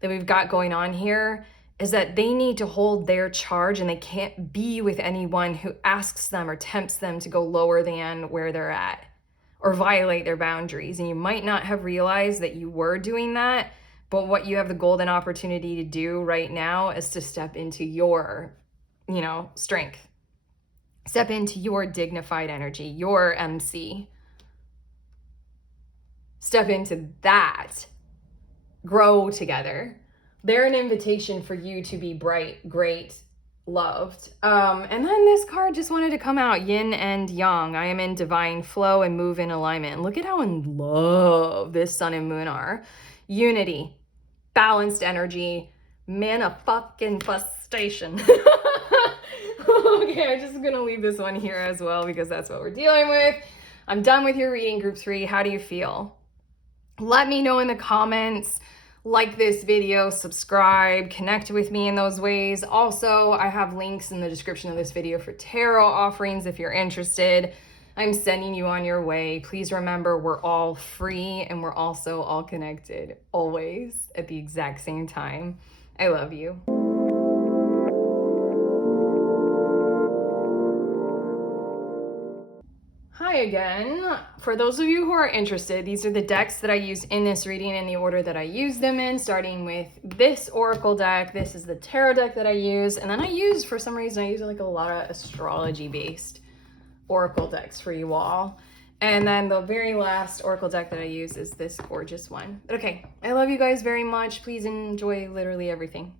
that we've got going on here, is that they need to hold their charge and they can't be with anyone who asks them or tempts them to go lower than where they're at or violate their boundaries. And you might not have realized that you were doing that, but what you have the golden opportunity to do right now is to step into your, strength. Step into your dignified energy, your MC. Step into that. Grow together. They're an invitation for you to be bright, great, loved. And then this card just wanted to come out, yin and yang. I am in divine flow and move in alignment. And look at how in love this sun and moon are. Unity, balanced energy, manifestation. Okay, I'm just gonna leave this one here as well because that's what we're dealing with. I'm done with your reading, group 3. How do you feel? Let me know in the comments. Like this video, subscribe, connect with me in those ways. Also, I have links in the description of this video for tarot offerings if you're interested. I'm sending you on your way. Please remember, we're all free and we're also all connected, always at the exact same time. I love you. Hi again. For those of you who are interested, these are the decks that I used in this reading in the order that I used them in, starting with this Oracle deck. This is the tarot deck that I use. And then for some reason, I use like a lot of astrology-based Oracle decks for you all. And then the very last Oracle deck that I use is this gorgeous one. But okay, I love you guys very much. Please enjoy literally everything.